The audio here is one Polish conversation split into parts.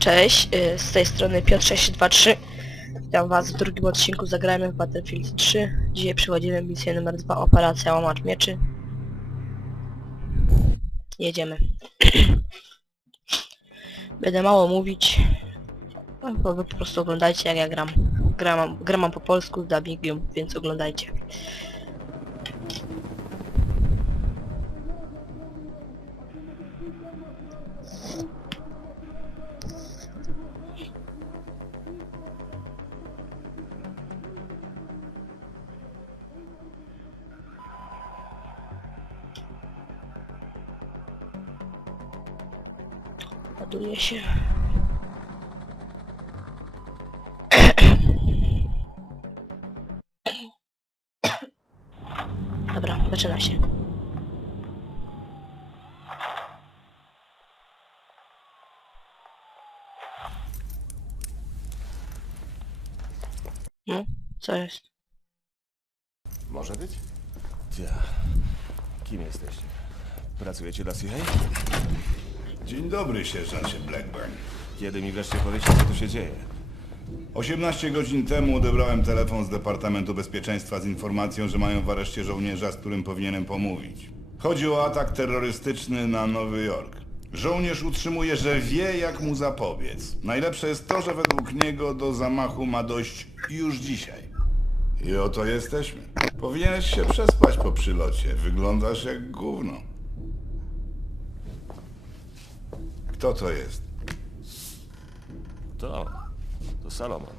Cześć, y, z tej strony Piotr623. Witam was w drugim odcinku Zagrajmy w Battlefield 3. Dzisiaj przechodzimy misję numer 2, operacja Łamacz Mieczy. Jedziemy. Będę mało mówić, bo wy po prostu oglądajcie jak ja gram. Gram, gram po polsku z dubbingiem, więc oglądajcie. Ładuje się. Dobra, zaczyna się. No, co jest? Może być? Ja. Kim jesteście? Pracujecie dla CIA? Dzień dobry, sierżancie Blackburn. Kiedy mi wreszcie powiecie, co tu się dzieje? 18 godzin temu odebrałem telefon z Departamentu Bezpieczeństwa z informacją, że mają w areszcie żołnierza, z którym powinienem pomówić. Chodzi o atak terrorystyczny na Nowy Jork. Żołnierz utrzymuje, że wie, jak mu zapobiec. Najlepsze jest to, że według niego do zamachu ma dojść już dzisiaj. I oto jesteśmy. Powinieneś się przespać po przylocie. Wyglądasz jak gówno. Kto to jest? To... to Salomon.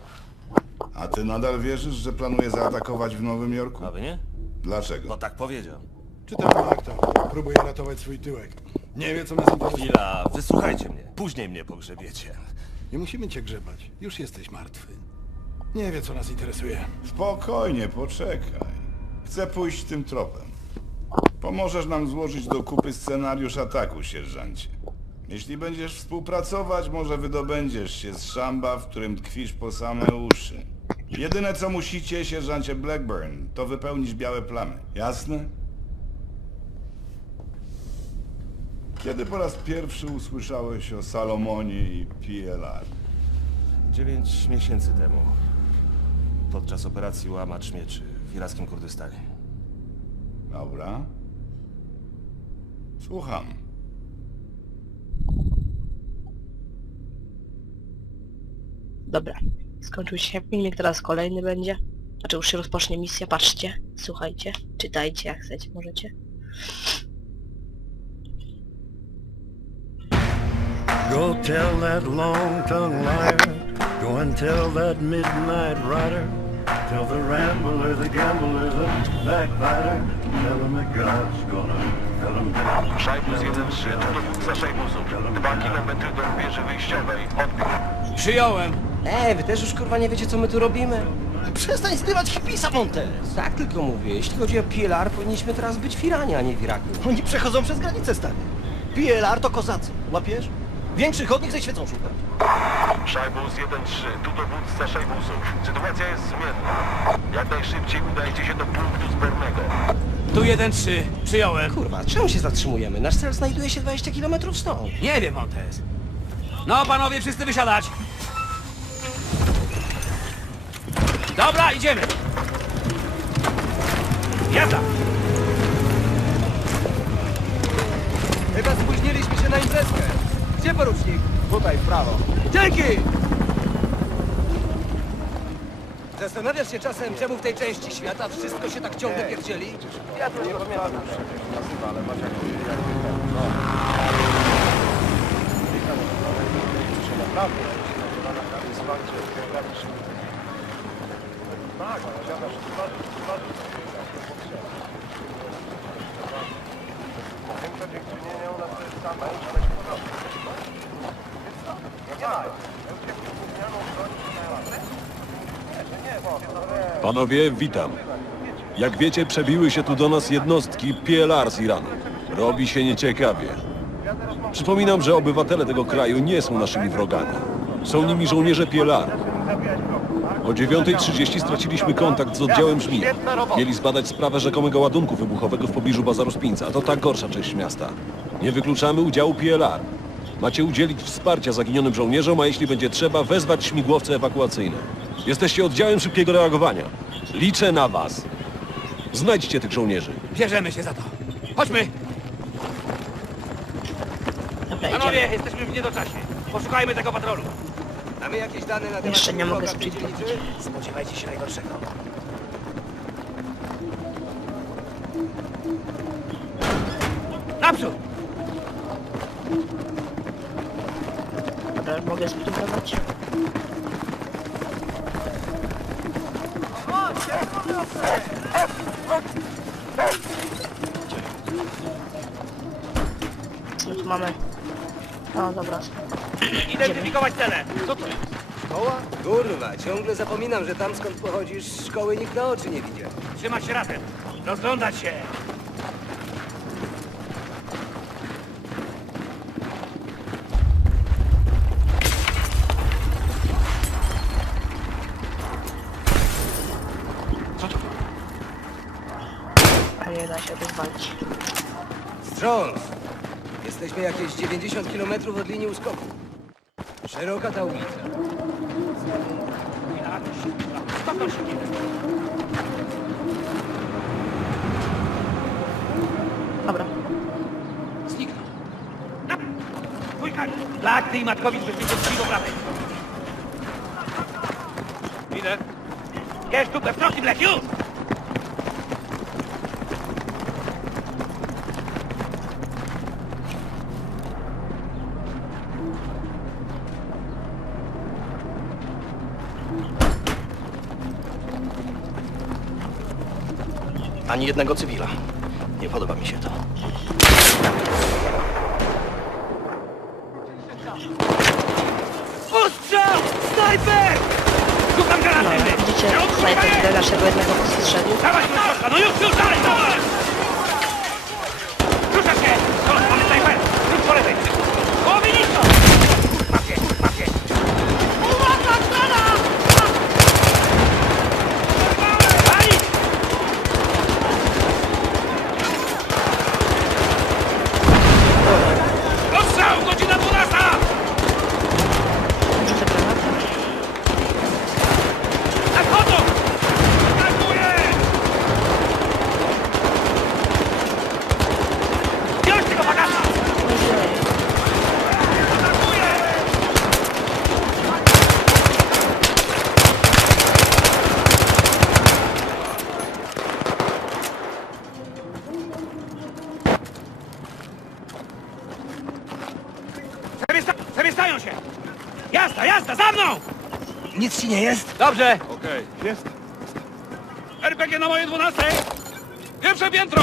A ty nadal wierzysz, że planuje zaatakować w Nowym Jorku? A wy nie? Dlaczego? Bo tak powiedział. Czytam pan akta. Próbuję ratować swój tyłek. Nie wie, co nas interesuje. Chwila, wysłuchajcie mnie. Później mnie pogrzebiecie. Nie musimy cię grzebać. Już jesteś martwy. Nie wie, co nas interesuje. Spokojnie, poczekaj. Chcę pójść tym tropem. Pomożesz nam złożyć do kupy scenariusz ataku, sierżancie. Jeśli będziesz współpracować, może wydobędziesz się z szamba, w którym tkwisz po same uszy. Jedyne co musicie, sierżancie Blackburn, to wypełnić białe plamy. Jasne? Kiedy po raz pierwszy usłyszałeś o Salomonie i PLR? Dziewięć miesięcy temu. Podczas operacji Łamacz Mieczy w irackim Kurdystanie. Dobra. Słucham. Dobra. Skończył się filmik, teraz kolejny będzie. Znaczy już się rozpocznie misja, patrzcie, słuchajcie, czytajcie jak chcecie, możecie. Go tell that long-tongued liar. Go and tell that midnight rider. Tell the rambler, the gambler, the backbiter. Tell him that God's gonna. Szajbus 1-3, to dowódca Szajbusów. Dwa kilometry do wieży wyjściowej. Odbiór. Przyjąłem. Ej, wy też już kurwa nie wiecie co my tu robimy? Przestań zdywać hipisa, Montes. Tak tylko mówię, jeśli chodzi o PLR, powinniśmy teraz być w Iranie, a nie w Iraku. Oni przechodzą przez granicę, stary. PLR to kozacy, łapiesz? Większych od nich ze świecą szukać. Szajbus 1-3, tu dowódca Szajbusów. Sytuacja jest zmienna. Jak najszybciej udajcie się do punktu zbernego. Tu 1-3, przyjąłem. Kurwa, czemu się zatrzymujemy? Nasz cel znajduje się 20 km stąd. Nie wiem, Montes. No, panowie, wszyscy wysiadać. Dobra, idziemy. Jazda. Chyba spóźniliśmy się na imprezkę. Gdzie porucznik? Tutaj, w prawo. Dzięki! Zastanawiasz się czasem, czemu w tej części świata wszystko się tak ciągle pierdzieli? Ja to nie pamiętam. Panowie, witam. Jak wiecie, przebiły się tu do nas jednostki PLR z Iranu. Robi się nieciekawie. Przypominam, że obywatele tego kraju nie są naszymi wrogami. Są nimi żołnierze PLR. O 9.30 straciliśmy kontakt z oddziałem Żmija. Mieli zbadać sprawę rzekomego ładunku wybuchowego w pobliżu Bazaru Spińca. To ta gorsza część miasta. Nie wykluczamy udziału PLR. Macie udzielić wsparcia zaginionym żołnierzom, a jeśli będzie trzeba, wezwać śmigłowce ewakuacyjne. Jesteście oddziałem szybkiego reagowania. Liczę na was. Znajdźcie tych żołnierzy. Bierzemy się za to. Chodźmy! Dobra, Panowie, jesteśmy w niedoczasie. Poszukajmy tego patrolu. Mamy jakieś dane na temat Jeszcze nie mogę dzielnicy? Spodziewajcie się najgorszego. Naprzód! Dobra, mogę spróbować. Co tu mamy? O, dobra. Identyfikować cele. Co? Szkoła? Kurwa, ciągle zapominam, że tam skąd pochodzisz, szkoły nikt na oczy nie widział. Trzymać się razem. Rozglądać się. A nie da się rozwalić. Wstrząs! Jesteśmy jakieś 90 km od linii uskoku. Szeroka ta ulica. Dobra. Zniknął. Na! Dwójka! Lak, ty i Matkowicz wyszliście drzwi po prawej. Idę. Jest tu we wprost, Black, już! Ani jednego cywila. Nie podoba mi się to. Ostrzał! Snajper! Szukam No, granaty! widzicie, snajper ile naszego jednego postrzelił. Dawaj! No już, już, dalej, dalej! Rusza się! Skąd mamy snajper? Już po lewej! Głowy nisko! Macie, macie! Uwaga, strona! Palić! Ostrzał! Godzina 12! Rzucę granatę. Nadchodzą! Atakuję! Wziąć tego bagaża! Ojej. Atakuję! Przemiesta przemiestają się! Jazda, jazda, za mną! Nic ci nie jest? Dobrze! Okej, jest. RPG na moje 12! Pierwsze piętro!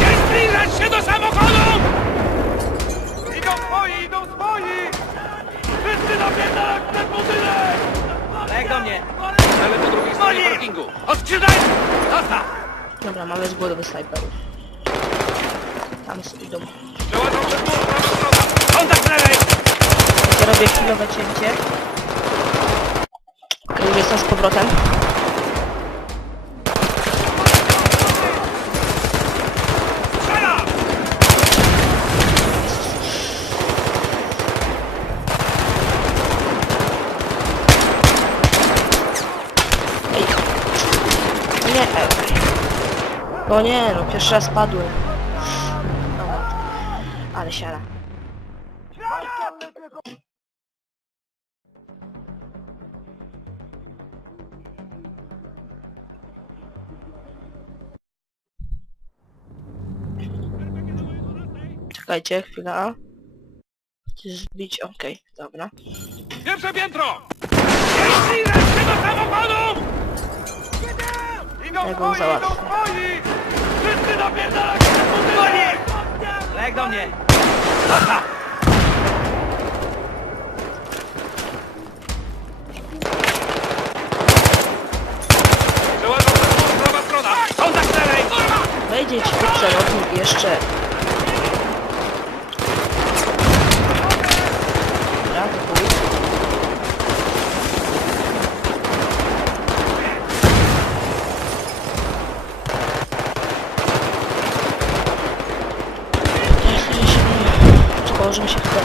Nie zbliżać się do samochodu! Idą swoi, idą swoi! Wszyscy napierdalać ten budynek! Lek do mnie! Ale po drugiej stronie parkingu! Odskrzydaj! Zostaw! Dobra, mamy z głowy snajperów. Tam s- idą. Przełażą przez mur, prawa strona! Kontakt lewej! Ja robię chwilowe cięcie. Już jestem z powrotem. Nie. No nie, no pierwszy raz padły. Dobra. Ale siara. Czekajcie, chwila. Zbić, okej, dobra. Pierwsze piętro! Nie zbliżać się do samochodu! Idą Ja go załatwię. swoi! Wszyscy napierdalać ten budynek! Lek do mnie! Przełażą mur, prawa strona! Kontakt z lewej! Wejdzie ci celownik jeszcze. Dobra, to pójdź. Teraz się... Czy położymy się tutaj?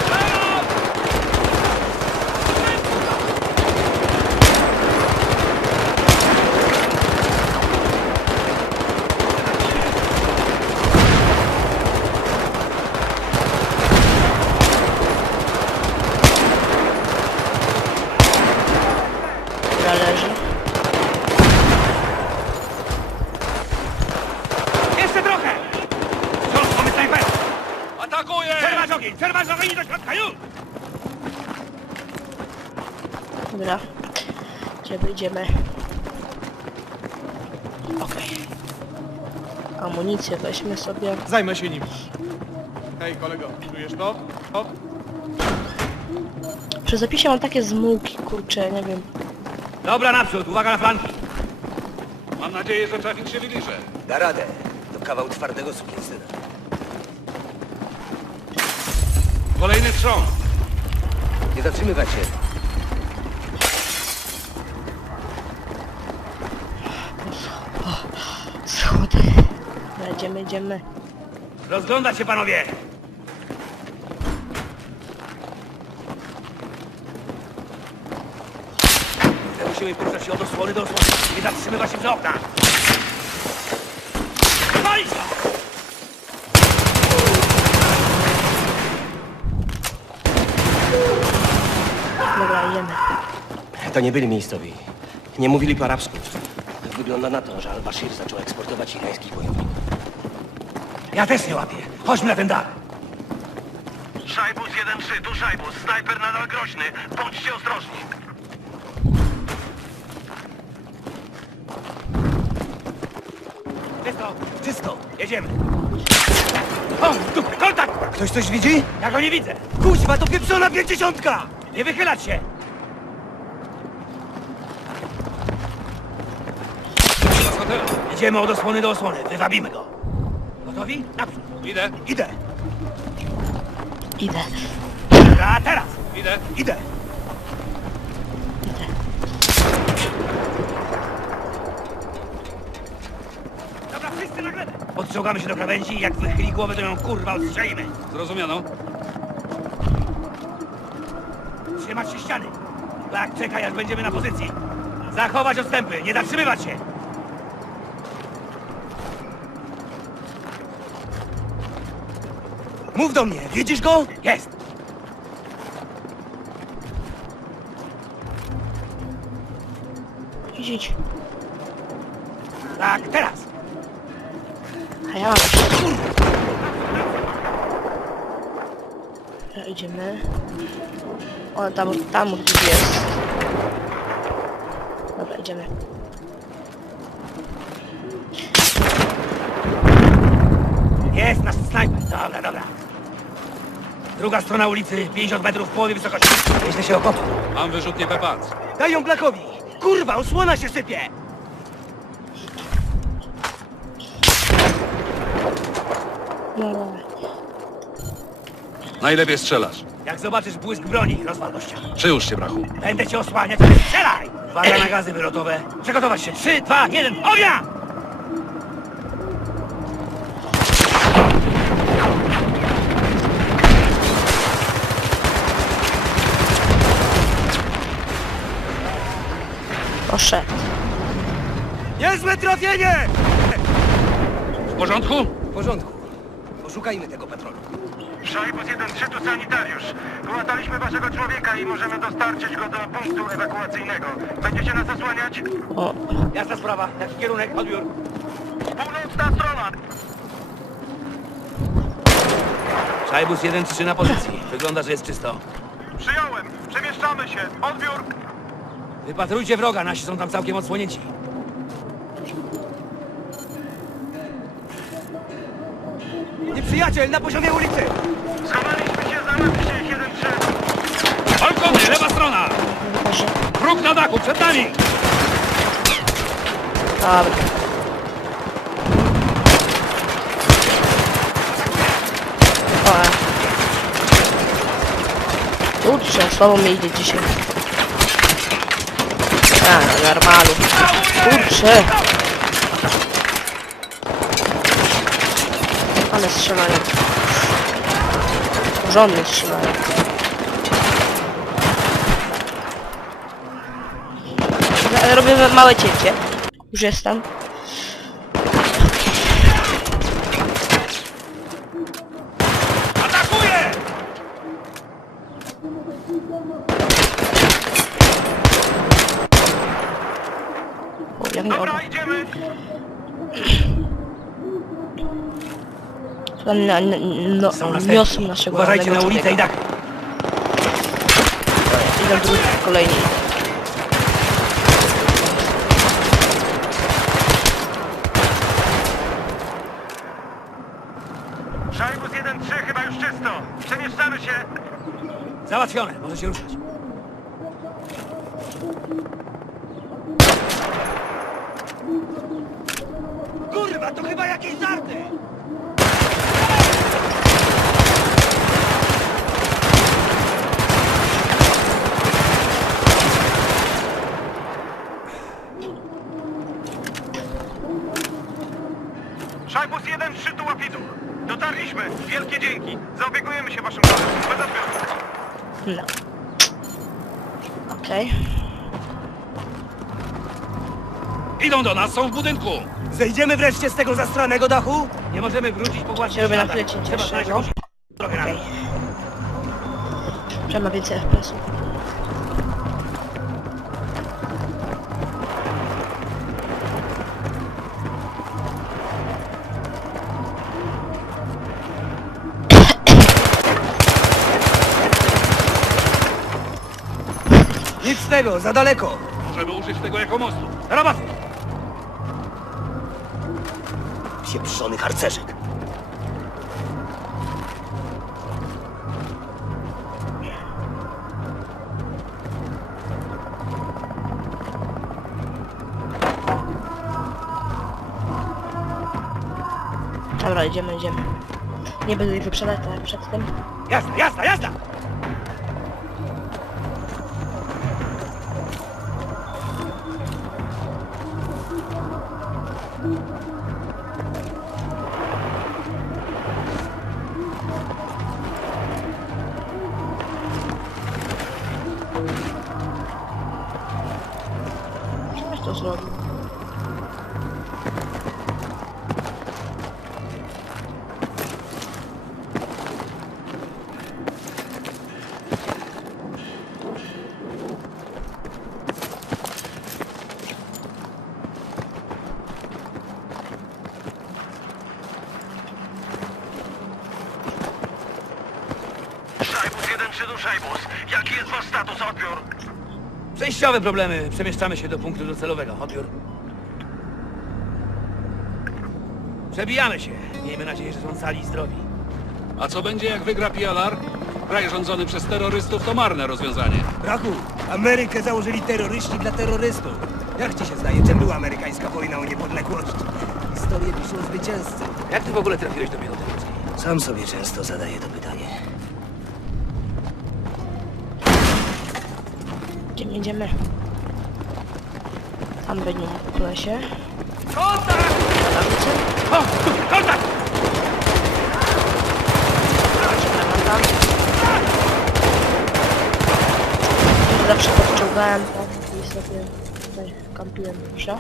Zawieni do środka, już! Dobra. Gdzie idziemy? Okej. Amunicję weźmy sobie. Zajmę się nim. Hej, kolego, czujesz to? O, Przy zapisie mam takie zmułki, kurczę, nie wiem. Dobra, naprzód, uwaga na flanki. Mam nadzieję, że trafik się wyliże. Da radę. To kawał twardego sukinsyna. Kolejny wstrząs. Nie zatrzymywać się. Dobra, Idziemy, idziemy. Rozglądać się, panowie! Musimy poruszać się od osłony do osłony. Nie zatrzymywać się przy. Palić to! Dobra, idziemy. To nie byli miejscowi. Nie mówili po arabsku. Wygląda na to, że Al-Bashir zaczął eksportować irańskich bojowników. Ja też nie łapię. Chodźmy na ten dach. Szajbus 1-3, tu Szajbus. Snajper nadal groźny. Bądźcie ostrożni. Czysto, czysto. Jedziemy. O, tu, kontakt! Ktoś coś widzi? Ja go nie widzę. Kuźwa, to pieprzona pięćdziesiątka! Nie wychylać się. Idziemy od osłony do osłony. Wywabimy go. Gotowi? Naprzód. Idę. Idę. Idę. A teraz. Idę. Idę. Dobra, wszyscy na glebę. Odciągamy się do krawędzi i jak wychyli głowę, to ją kurwa odstrzelimy. Zrozumiano. Trzymać się ściany. Tak, czekaj, aż będziemy na pozycji. Zachować odstępy, nie zatrzymywać się. Mów do mnie, widzisz go? Jest. Idź. Tak, teraz. A ja mam. Dobra, idziemy. O, tam, tam gdzieś jest. Dobra, idziemy. Jest nasz snajper. Dobra, dobra. Druga strona ulicy, 50 metrów w połowie wysokości. Nieźle się okopał. Mam wyrzutnie Pepac. Daj ją Blackowi! Kurwa, osłona się sypie! No dobra. Najlepiej strzelasz. Jak zobaczysz błysk broni, rozwal gościa. Przyłóż się, brachu. Będę cię osłaniać, ale strzelaj! Uwaga na gazy wylotowe. Przygotować się. 3, 2, 1, ognia! Niezłe trafienie! W porządku? W porządku. Poszukajmy tego patrolu. Szajbus 1-3, tu sanitariusz. Ułataliśmy waszego człowieka i możemy dostarczyć go do punktu ewakuacyjnego. Będziecie nas zasłaniać? O, Jasna sprawa. Jaki kierunek? Odbiór. Północna strona! Szajbus 1-3 na pozycji. Wygląda, że jest czysto. Przyjąłem. Przemieszczamy się. Odbiór. Wypatrujcie wroga, nasi są tam całkiem odsłonięci. Nieprzyjaciel na poziomie ulicy! Schowaliśmy się za napisie 1-3. Balkony, lewa strona! Wróg na dachu, przed nami! Dobra. E. Kurczę, słabo mi idzie dzisiaj. A, no normalu. Kurczę. Ale strzelają. Porządnie strzelają. Robię małe cięcie. Już jestem. Na, na, no, niosą naszego Uważajcie na ulicę i dachy. Idą drugi, kolejni. Szajbus 1-3, chyba już czysto. Przemieszczamy się. Załatwione, może się ruszać. Kurwa, to chyba jakieś żarty! Szajbus 1-3, tu łapidu. Dotarliśmy. Wielkie dzięki. Zaopiekujemy się waszym domem. Bez odbioru. No. Okej. Idą do nas, są w budynku. Zejdziemy wreszcie z tego zastranego dachu? Nie możemy wrócić po Się własnych robię na śladach. chwilę cięcie Trzeba jeszcze, znaleźć no. jakąś na Okej. ma więcej FPS-ów. Tego, za daleko. Możemy użyć tego jako mostu. Rabaty! Pieprzony harcerzek. Dobra, idziemy, idziemy. Nie będę ich wyprzedać tak jak przedtem. Jasna, jasna, jasna! Szajbus. Jaki jest wasz status? Odbiór. Przejściowe problemy. Przemieszczamy się do punktu docelowego. Odbiór. Przebijamy się. Miejmy nadzieję, że są cali i zdrowi. A co będzie, jak wygra PLR? Kraj rządzony przez terrorystów to marne rozwiązanie. Brachu, Amerykę założyli terroryści dla terrorystów. Jak ci się zdaje, czym była amerykańska wojna o niepodległość? Historię piszą zwycięzcy. Jak ty w ogóle trafiłeś do Bielotyckiej? Sam sobie często zadaję to pytanie. Gdzie my idziemy? Tam będą w lesie. Kontakt! O, kontakt! Tam. Zawsze podciągałem tak i sobie tutaj kampiłem dobrze.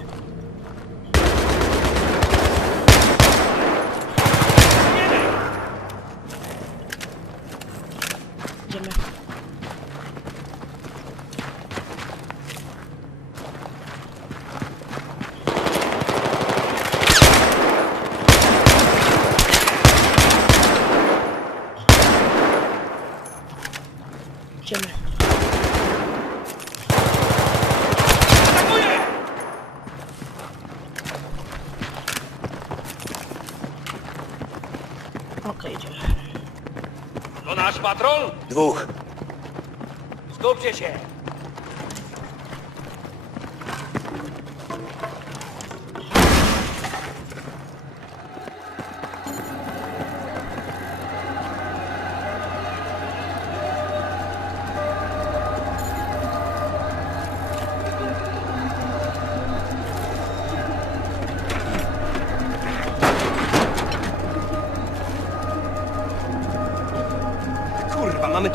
Idziemy. Okej, idziemy. To nasz patrol? Dwóch. Skupcie się.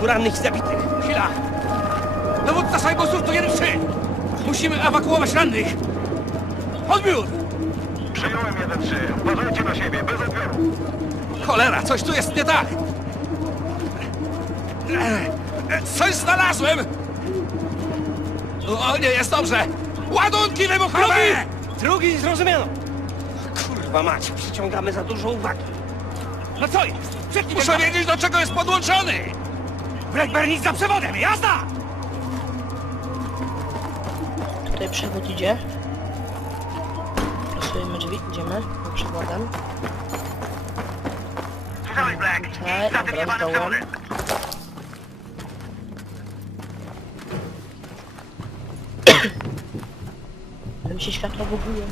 Tu rannych i zabitych. Chwila! Dowódca Szajbusów to 1-3! Musimy ewakuować rannych! Odbiór! Przyjąłem 1-3. Uważajcie na siebie. Bez odbioru. Cholera, coś tu jest nie tak! E, e, Coś znalazłem! O, nie jest dobrze! Ładunki wybuchowe! Drugi! Drugi zrozumiano. Kurwa mać, przyciągamy za dużo uwagi. No co jest? Muszę wiedzieć, do czego jest podłączony! Blackburn za przewodem, jazda! Tutaj przewód idzie. Prasujemy drzwi, idziemy za przewodem. Słyszałeś, Black? Tutaj, Za tym jebanym przewodem. Mi się światło bugują.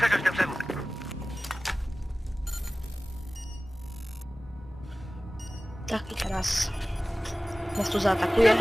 Przeciąć ten przewód. Tak i teraz nas tu zaatakuje.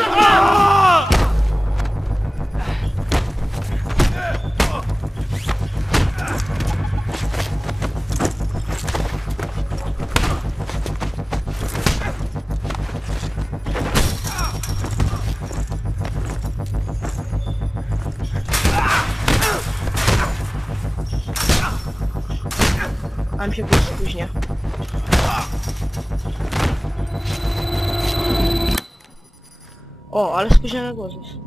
Ale spóźniony głos jest.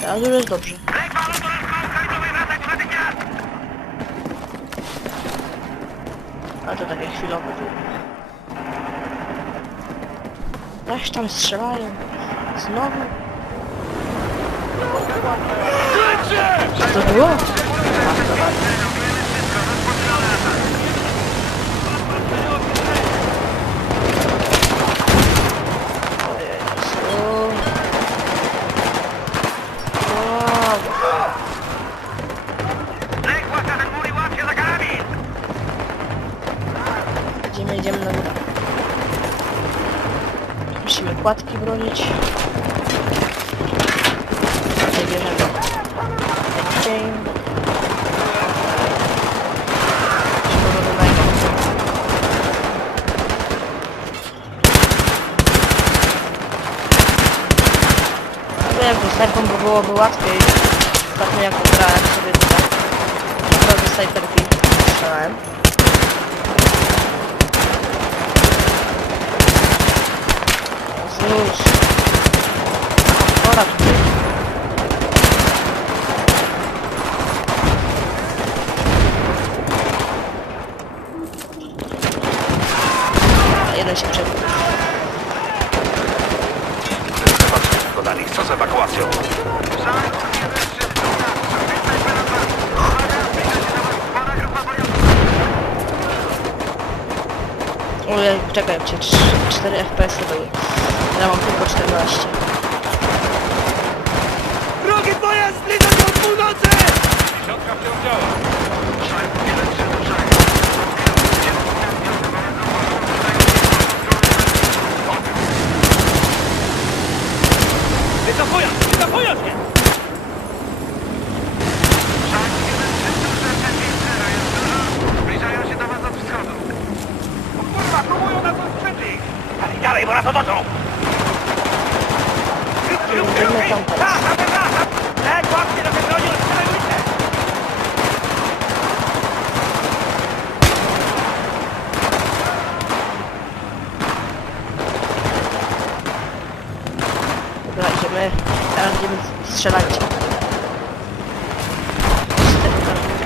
Teraz już jest dobrze. Ale to takie chwilowe tu. Coś tam strzelają. Znowu. Co to było? Jezu. Musimy kładki bronić. Bierzemy. Przygotowanego. Wiem, że snajpą by byłoby łatwiej. Ostatnio jak grałem sobie tutaj. Naprawdę snajperki strzelałem. Jezus. Chora tutaj. A jeden się przebił. Podali, co z ewakuacją? Ojej, czekaj, cię 4 FPS były. Ja mam tylko 14. Drogi pojazd zbliża się od północy! Środka wciąż działa. Wycofują! Wycofują się! Zbliżają się do was od wschodu. O kurwa, próbują nas ostrzelić! Dalej, dalej, bo nas otoczą! Idziemy tam teraz. Tak, tak, tak, tak! Lek, łapcie do tej broni, odstrzelujcie! Dobra, idziemy. Teraz będziemy strzelać.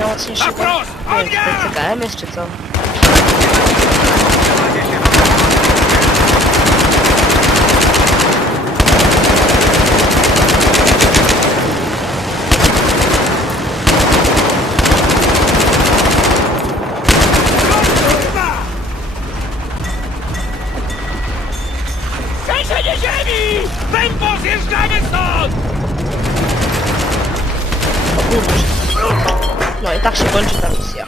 Miał mocniejszego. wprost! Nie wiem, Ognia! czy to CKM jest, czy co? Trzęsienie ziemi! Tempo, zjeżdżamy stąd! No i tak się kończy ta misja.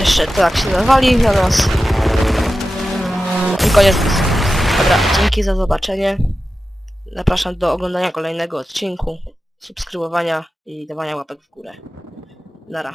Jeszcze to jak się nawali na nas. No i koniec. Dobra, dzięki za zobaczenie. Zapraszam do oglądania kolejnego odcinku, subskrybowania i dawania łapek w górę. Nara.